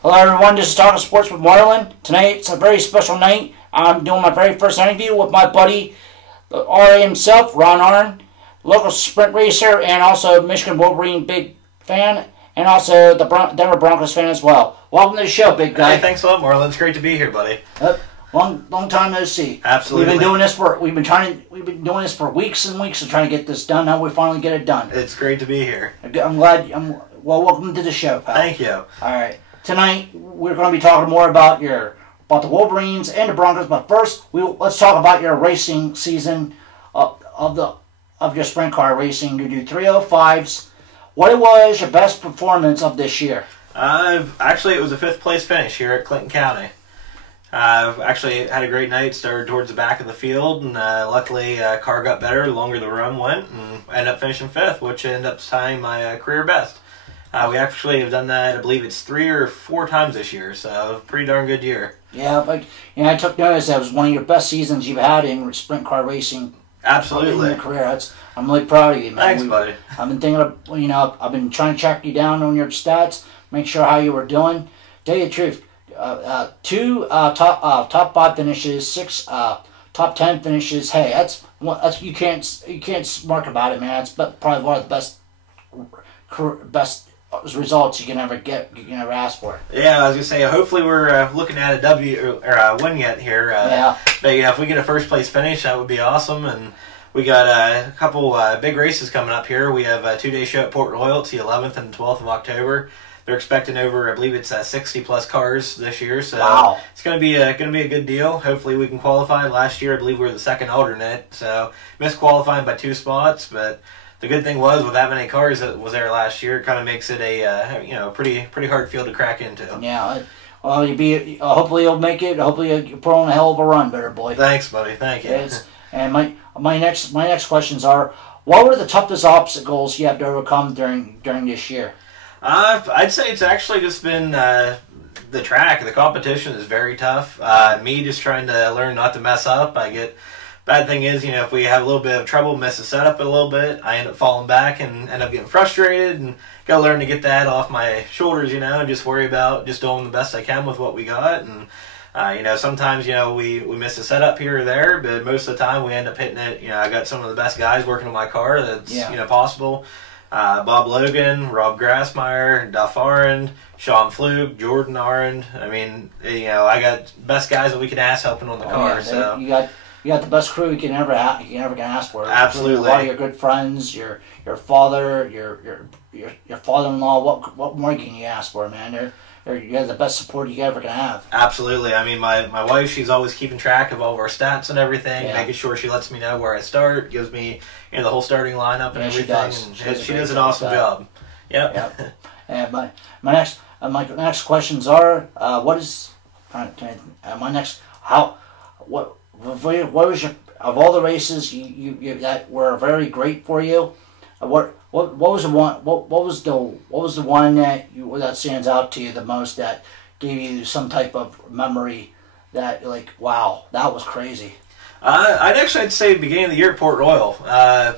Hello everyone, this is Talkin Sports with Marlin. Tonight it's a very special night. I'm doing my very first interview with my buddy, the RA himself, Ron Aurand, local sprint racer and also Michigan Wolverine big fan, and also the Denver Broncos fan as well. Welcome to the show, big guy. Hey, thanks a lot, Marlin. It's great to be here, buddy. Long time no see. Absolutely. We've been doing this for weeks and weeks to try to get this done. Now we finally get it done. It's great to be here. I'm glad. Well, welcome to the show, pal. Thank you. All right. Tonight we're going to be talking more about the Wolverines and the Broncos, but first let's talk about your racing season of your sprint car racing. You do 305s. What was your best performance of this year? Actually, it was a 5th place finish here at Clinton County. I've actually had a great night. Started towards the back of the field, and luckily car got better the longer the run went, and ended up finishing 5th, which ended up tying my career best. We actually have done that, I believe it's 3 or 4 times this year, so pretty darn good year. Yeah, but I took notice that was one of your best seasons you've had in sprint car racing. Absolutely. In your career. I'm really proud of you, man. Thanks, buddy. I've been thinking of, I've been trying to track you down on your stats, make sure how you were doing. Tell you the truth, 2 top 5 finishes, 6 top 10 finishes. Hey, that's you can't smirk about it, man. That's probably one of the best results you can ever ask for. Yeah, I was gonna say hopefully we're looking at a W or a win yet here. Yeah. But if we get a 1st place finish, that would be awesome. And we got a couple big races coming up here. We have a 2-day show at Port Royal. It's the 11th and 12th of October. They're expecting over, I believe it's 60 plus cars this year. So wow. It's gonna be a good deal. Hopefully we can qualify. Last year I believe we were the 2nd alternate, so missed qualifying by 2 spots, but. The good thing was, with that many cars that was there last year, it kind of makes it a pretty hard field to crack into. Yeah, well, hopefully you'll make it. Hopefully you put on a hell of a run, better boy. Thanks, buddy. Thank you. And my next questions are: what were the toughest obstacles you have to overcome during this year? I'd say it's actually just been the track. The competition is very tough. Me just trying to learn not to mess up. Bad thing is, if we have a little bit of trouble, miss the setup a little bit, I end up falling back and end up getting frustrated, and got to learn to get that off my shoulders, and just worry about just doing the best I can with what we got. And, sometimes, we miss a setup here or there, but most of the time we end up hitting it. I got some of the best guys working on my car that's, possible. Bob Logan, Rob Grassmeyer, Duff Aurand, Sean Fluke, Jordan Aurand. I mean, I got best guys that we can ask helping on the car. So you got the best crew you can ever ask for. Absolutely. A lot of your good friends, your father, your father-in-law. What more can you ask for, man? You have the best support you ever can have. Absolutely. I mean, my wife, she's always keeping track of all of our stats and everything, making sure she lets me know where I start, gives me the whole starting lineup and everything. She does an awesome job. Yep. And my next questions are what was your, of all the races you that were very great for you? What was the one? What was the one that stands out to you the most, that gave you some type of memory that wow, that was crazy? I'd say beginning of the year at Port Royal. I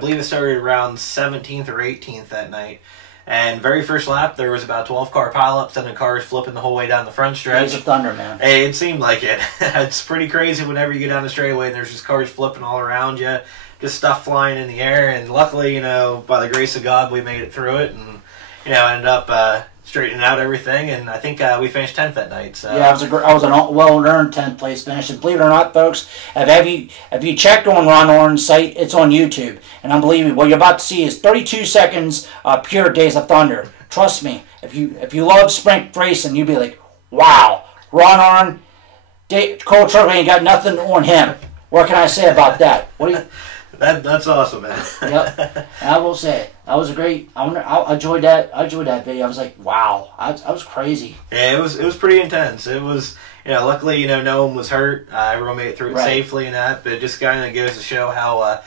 believe it started around 17th or 18th that night. And very first lap, there was about 12 car pileups, and the cars flipping the whole way down the front stretch. Days of thunder, man. Hey, it seemed like it. It's pretty crazy whenever you get down the straightaway and there's just cars flipping all around you, just stuff flying in the air. And luckily, by the grace of God, we made it through it, and ended up straightening out everything. And I think we finished 10th that night. So yeah, I was a well-earned 10th place finish. And believe it or not, folks, if you checked on Ron Aurand's site, it's on YouTube. And unbelievable, what you're about to see is 32 seconds of pure Days of Thunder. trust me, if you love sprint racing, you'd be like, wow, Ron Aurand, Cole Truck ain't got nothing on him. What can I say about that? What do you? That's awesome, man. Yep. And I will say that was a great. I enjoyed that. I enjoyed that video. I was like, wow, I was crazy. Yeah, it was pretty intense. It was, luckily, no one was hurt. Everyone made it through it safely and that. But it just kind of goes to show how,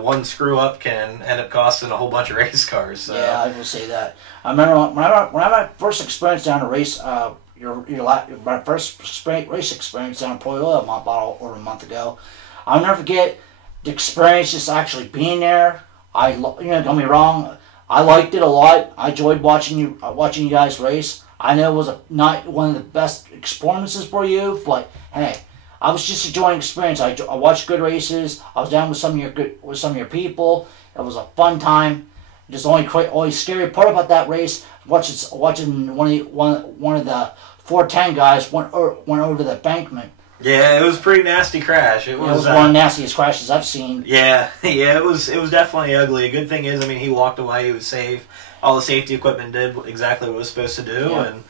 one screw up can end up costing a whole bunch of race cars. So. Yeah, I will say that. I remember when I had my first experience down a race. My first race experience down in Poyola about over a month ago. I'll never forget the experience just actually being there. Don't get me wrong, I liked it a lot. I enjoyed watching you guys race. I know it was not one of the best experiences for you, but hey, I was just enjoying the experience. I watched good races. I was down with some of your people. It was a fun time. Just the only scary part about that race, watching one of the 410 guys went over the embankment. Yeah, it was a pretty nasty crash. It was one of the nastiest crashes I've seen. Yeah, it was definitely ugly. A good thing is, he walked away. He was safe. All the safety equipment did exactly what it was supposed to do, and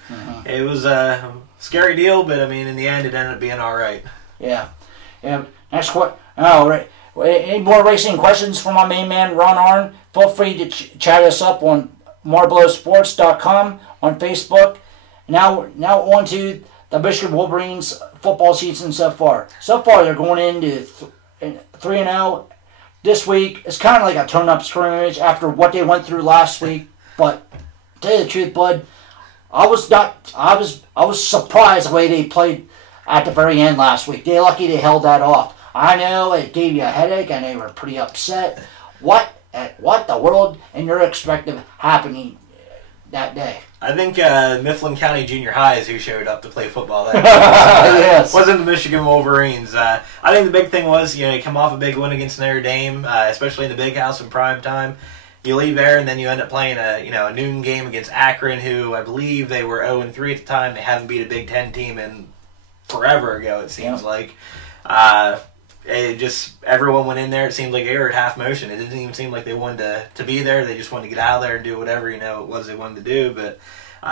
it was a scary deal. But in the end, it ended up being all right. Yeah. Next question. Oh, right. Any more racing questions for my main man Ron Aurand? Feel free to chat us up on MarlBlowSports.com on Facebook. Now on to the Michigan Wolverines football season so far. So far, they're going into 3-0 this week. It's kind of like a turn-up scrimmage after what they went through last week. But to tell you the truth, bud, I was surprised the way they played at the very end last week. They're lucky they held that off. I know it gave you a headache and they were pretty upset. What the world in your perspective happening that day? I think Mifflin County Junior High is who showed up to play football that day. Yes. Wasn't the Michigan Wolverines. I think the big thing was, you come off a big win against Notre Dame, especially in the big house in prime time. You leave there and then you end up playing a noon game against Akron, who I believe they were 0-3 at the time. They haven't beat a Big Ten team in forever ago, it seems like. It just, everyone went in there, it seemed like they were at half motion. It didn't even seem like they wanted to be there. They just wanted to get out of there and do whatever, it was they wanted to do. But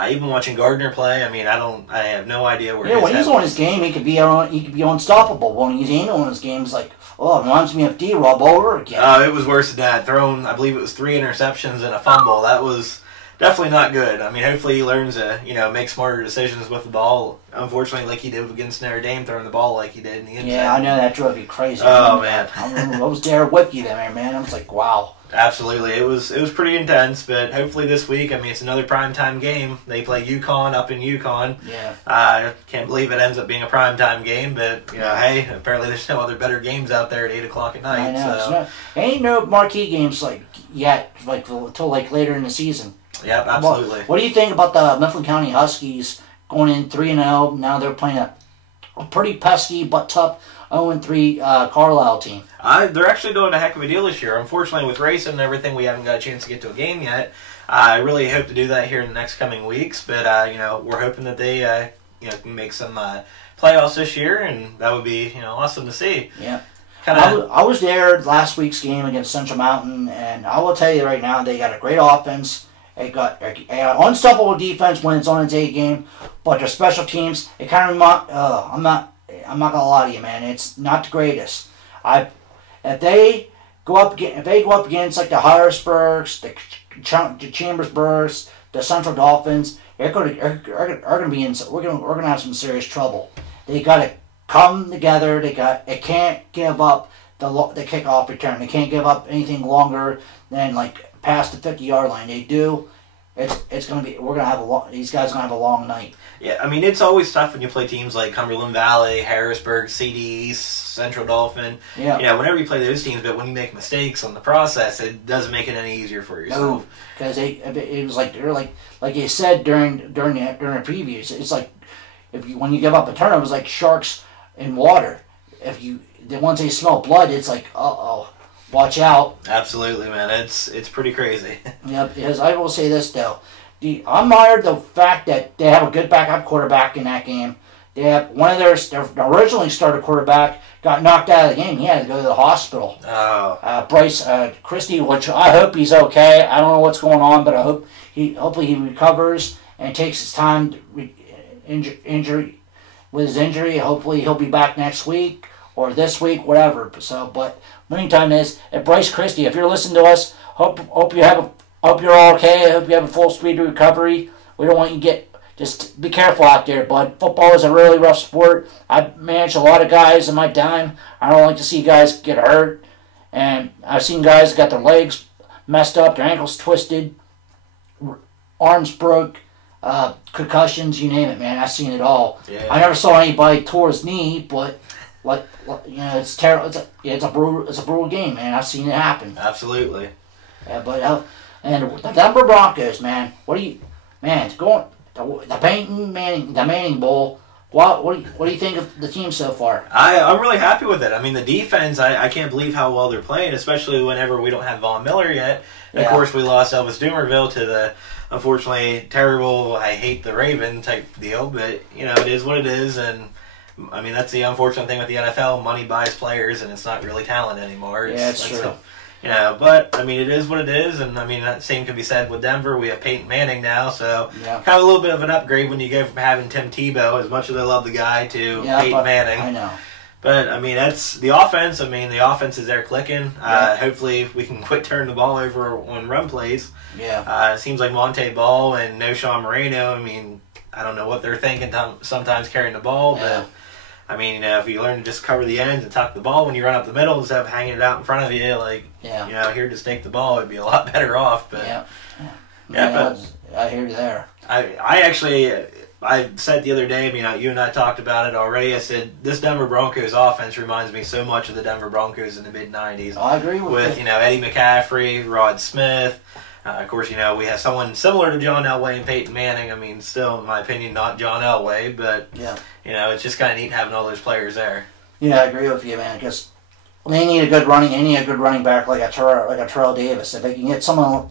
even watching Gardner play, I have no idea where when he's on his game, he could be unstoppable. When he's ain't on his game, it's like, it reminds me of D-Rob all over again. It was worse than that. Thrown, I believe it was 3 interceptions and a fumble. That was definitely not good. Hopefully he learns to, make smarter decisions with the ball. Unfortunately, like he did against Notre Dame, throwing the ball like he did in the end zone. Yeah, I know that drove you crazy. Oh, man. I was there with you there, man. I was like, wow. Absolutely. It was pretty intense, but hopefully this week, it's another primetime game. They play UConn up in UConn. Yeah. Can't believe it ends up being a primetime game, but, hey, apparently there's no other better games out there at 8 o'clock at night. I know. So. Ain't no marquee games yet, until later in the season. Yep, absolutely. What do you think about the Mifflin County Huskies going in 3-0? Now they're playing a pretty pesky but tough 0-3 Carlisle team. They're actually doing a heck of a deal this year. Unfortunately, with racing and everything, we haven't got a chance to get to a game yet. I really hope to do that here in the next coming weeks. But we're hoping that they can make some playoffs this year, and that would be awesome to see. Yeah. I was there last week's game against Central Mountain, and I will tell you right now, they got a great offense. They got unstoppable defense when it's on its A game, but their special teams, it kind of I'm not gonna lie to you, man. It's not the greatest. If they go up against like the Harrisburgs, the Chambersburgs, the Central Dolphins, we're gonna have some serious trouble. They gotta come together. They can't give up the kickoff return. They can't give up anything longer than past the 50-yard line. They do. It's gonna be. These guys are gonna have a long night. Yeah, it's always tough when you play teams like Cumberland Valley, Harrisburg, CD East, Central Dolphin. Yeah. Whenever you play those teams, but when you make mistakes on the process, it doesn't make it any easier for yourself. No, because it was like you said during the previews. It's like when you give up a turnover, it's like sharks in water. Once they smell blood, it's like watch out. Absolutely, man. It's pretty crazy. Yeah, because I will say this, though. I admired the fact that they have a good backup quarterback in that game. They have one of their originally started quarterback got knocked out of the game. He had to go to the hospital. Oh. Bryce Christie, which I hope he's okay. I don't know what's going on, but I hope hopefully he recovers and takes his time to injury with his injury. Hopefully he'll be back next week or this week, whatever. So, but meantime is Bryce Christie, if you're listening to us, hope you're all okay. I hope you have a full speed recovery. We don't want you to get. Just be careful out there, bud. Football is a really rough sport. I've managed a lot of guys in my time. I don't like to see guys get hurt. And I've seen guys got their legs messed up, their ankles twisted, arms broke, concussions, you name it, man. I've seen it all. Yeah. I never saw anybody tore his knee, but it's terrible. It's a brutal game, man. I've seen it happen. Absolutely. Yeah, but and the Denver Broncos, man. It's going. The Manning Bowl. What do you think of the team so far? I'm really happy with it. I mean, the defense, I can't believe how well they're playing, especially whenever we don't have Von Miller yet. And of course, we lost Elvis Dumerville to the, unfortunately, terrible, I hate the Raven type deal. But, it is what it is. And, I mean, that's the unfortunate thing with the NFL. Money buys players, and it's not really talent anymore. It's true. But, I mean, it is what it is, and, I mean, that same can be said with Denver. We have Peyton Manning now, so kind of a little bit of an upgrade when you go from having Tim Tebow, as much as I love the guy, to Peyton Manning. I know. But, I mean, that's the offense. I mean, the offense is there clicking. Hopefully we can quit turning the ball over on run plays. Yeah. It seems like Monte Ball and Noshawn Moreno, I mean, I don't know what they're thinking sometimes carrying the ball, but... I mean, if you learn to just cover the ends and tuck the ball when you run up the middle instead of hanging it out in front of you, here to take the ball, it'd be a lot better off. But but I hear you there. I said the other day, you and I talked about it already. I said this Denver Broncos offense reminds me so much of the Denver Broncos in the mid '90s. I agree with you. Eddie McCaffrey, Rod Smith. Of course, we have someone similar to John Elway and Peyton Manning. I mean, still, in my opinion, not John Elway, but, it's just kind of neat having all those players there. Yeah, I agree with you, man, because they need a good running back like a Terrell Davis. If they can get someone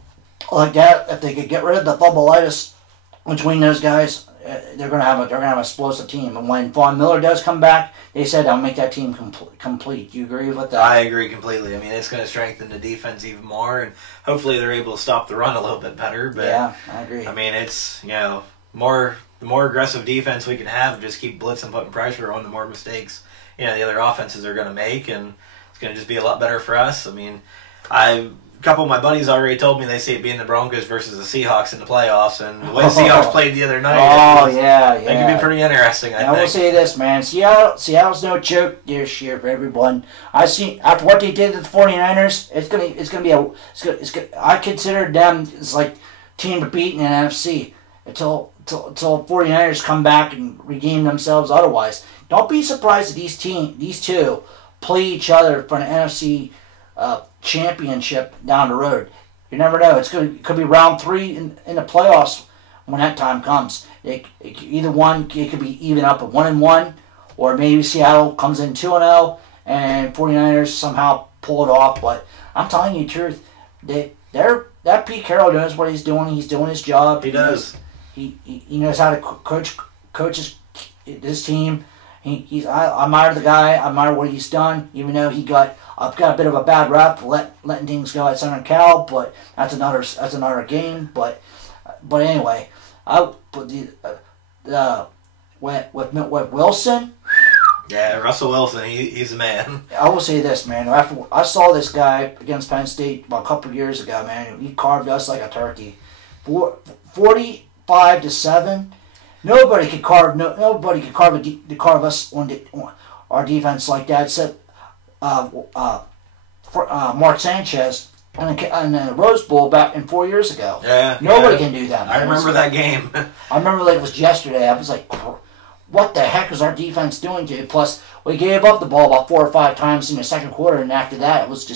like that, if they could get rid of the fumbleitis between those guys, they're gonna have an explosive team. And when Von Miller does come back, they said they'll make that team complete. Do you agree with that? I agree completely. I mean, it's going to strengthen the defense even more, and hopefully they're able to stop the run a little bit better. But yeah, I agree. I mean, it's the more aggressive defense we can have, just keep blitzing, putting pressure on, the more mistakes the other offenses are going to make, and it's going to just be a lot better for us. I mean, a couple of my buddies already told me they see it being the Broncos versus the Seahawks in the playoffs, and the way the Seahawks played the other night. It could be pretty interesting. I will say this, man. Seattle's no joke this year for everyone. I see after what they did to the 49ers, I consider them as like team to beat in the NFC until 49ers come back and regain themselves. Otherwise, don't be surprised if these two play each other for an NFC championship down the road. You never know. It could be round 3 in the playoffs when that time comes. Either one, it could be even up at 1-1, or maybe Seattle comes in 2-0 and 49ers somehow pull it off. But I'm telling you the truth, that Pete Carroll knows what he's doing. He's doing his job. He does. He knows how to coach his team. I admire the guy. I admire what he's done, even though he got a bit of a bad rap for letting things go at Southern Cal, but that's another game. But anyway, with Wilson. Yeah, Russell Wilson, he's a man. I will say this, man. After I saw this guy against Penn State a couple of years ago, man, he carved us like a turkey. 45-7. Nobody could carve us on our defense like that, except Mark Sanchez in the Rose Bowl back in 4 years ago. Yeah, nobody can do that. Man. I remember that game. I remember like it was yesterday. I was like, what the heck is our defense doing to you? Plus, we gave up the ball about 4 or 5 times in the second quarter, and after that, it was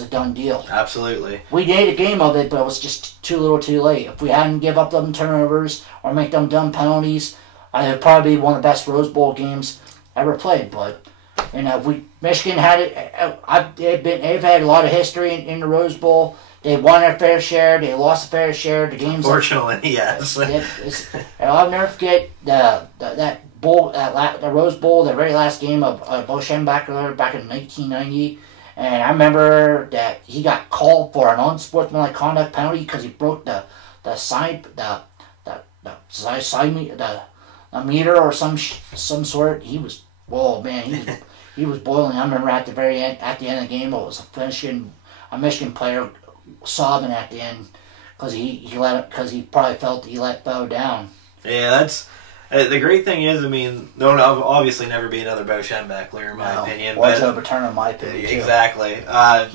a done deal. Absolutely. We made a game of it, but it was just too little too late. If we hadn't give up them turnovers or make them dumb penalties, it would probably be one of the best Rose Bowl games ever played. But Michigan had it. They've had a lot of history in the Rose Bowl. They won their fair share. They lost their fair share. The games. Unfortunately, yes. I'll never forget that bowl, the Rose Bowl, the very last game of Bo Schembechler back in 1990. And I remember that he got called for an unsportsmanlike conduct penalty because he broke the meter or some sort. He was, whoa man, he was boiling. I remember at the end of the game, it was a Michigan player sobbing at the end because he probably felt he let Bo down. Yeah, that's the great thing is, I mean, there'll obviously never be another Bo Schembechler in my opinion. Or Joe Paterno in my opinion, too. Exactly.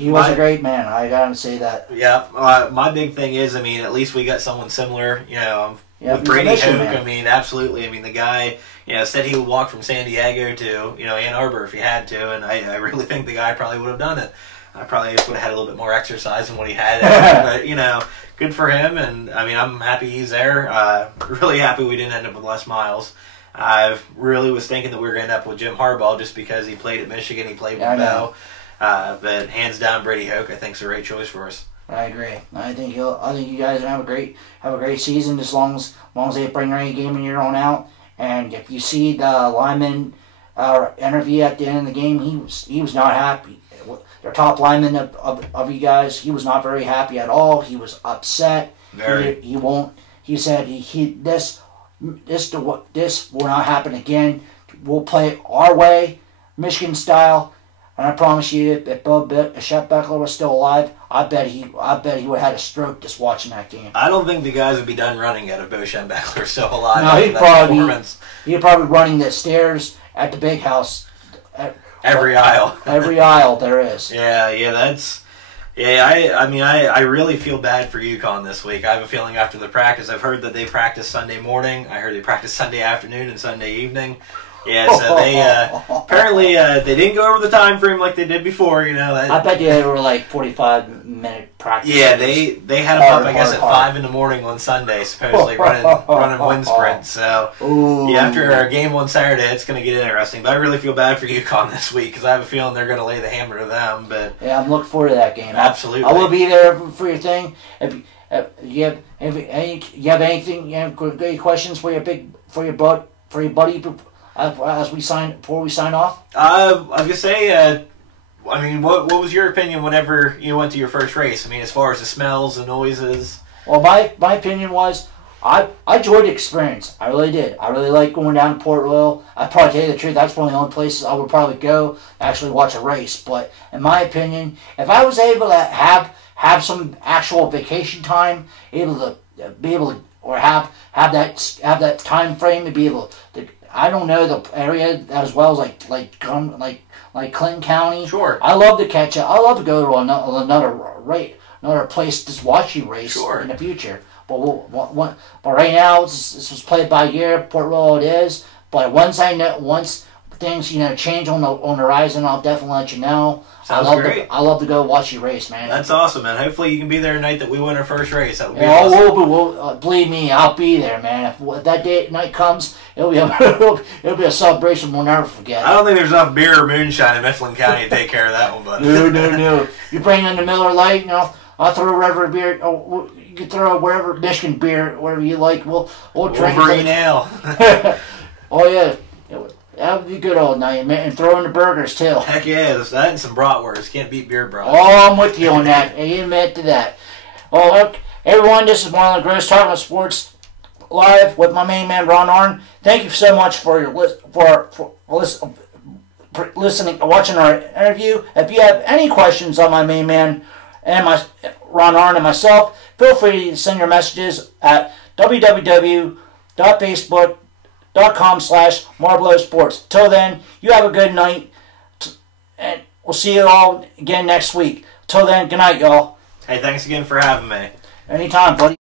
He was a great man. I gotta say that. Yeah. My big thing is, I mean, at least we got someone similar, with Brady Hoke. I mean, absolutely. I mean, the guy, said he would walk from San Diego to, Ann Arbor if he had to, and I really think the guy probably would have done it. I probably just would have had a little bit more exercise than what he had. But, good for him. And, I mean, I'm happy he's there. Really happy we didn't end up with Les Miles. I really was thinking that we were going to end up with Jim Harbaugh just because he played at Michigan, he played with Bo. But hands down, Brady Hoke, I think, is the right choice for us. I agree. I think you guys have a great season as long as they bring any game in your own out. And if you see the lineman interview at the end of the game, he was not happy. Their top lineman of you guys, he was not very happy at all. He was upset. Very. He said this will not happen again. We'll play our way, Michigan style. And I promise you, if Schembechler was still alive, I bet he would have had a stroke just watching that game. I don't think the guys would be done running yet if Bo Schembechler was still alive. No, he'd probably running the stairs at the big house. Every aisle. Every aisle there is. I really feel bad for UConn this week. I have a feeling after the practice, I've heard that they practice Sunday morning. I heard they practice Sunday afternoon and Sunday evening. Yeah, so they apparently they didn't go over the time frame like they did before. I bet you they were like 45-minute practice. Yeah, they had them up, I guess, at 5 a.m. on Sunday, supposedly running wind sprints. So after our game on Saturday, it's going to get interesting. But I really feel bad for UConn this week because I have a feeling they're going to lay the hammer to them. But yeah, I'm looking forward to that game. Absolutely, I will be there for your thing. If you have anything, any questions for your buddy. Before we sign off? I was going to say, what was your opinion whenever you went to your first race? I mean, as far as the smells, the noises? Well, my opinion was, I enjoyed the experience. I really did. I really liked going down to Port Royal. I'd probably tell you the truth, that's one of the only places I would probably go to actually watch a race. But in my opinion, if I was able to have some actual vacation time, or have that time frame to be able to. I don't know the area as well as like Clinton County. Sure. I love to catch it. I love to go to another place to watch you race in the future. But right now this was played by ear. Port Royal it is. But once things change on the horizon, I'll definitely let you know. Sounds great. I love to go watch you race, man. That's awesome, man. Hopefully you can be there the night that we win our first race. That would be awesome. Believe me, I'll be there, man. If that night comes, it'll be a celebration we'll never forget. I don't think there's enough beer or moonshine in Mifflin County to take care of that one, buddy. No. You bring in the Miller Lite, I'll throw whatever beer. Oh, you can throw whatever Michigan beer, whatever you like. We'll drink. Wolverine ale. Oh yeah. That would be good all night, man. And throw in the burgers, too. Heck yeah, that and some bratwurst. Can't beat beer brat. Oh, I'm with you on that. I admit to that. Well, look, everyone, this is Marlin Gross talking about sports live with my main man, Ron Aurand. Thank you so much for listening, watching our interview. If you have any questions on my main man and Ron Aurand and myself, feel free to send your messages at www.facebook.com/Marlin Sports. Till then, you have a good night, and we'll see you all again next week. Till then, good night, y'all. Hey, thanks again for having me. Anytime, buddy.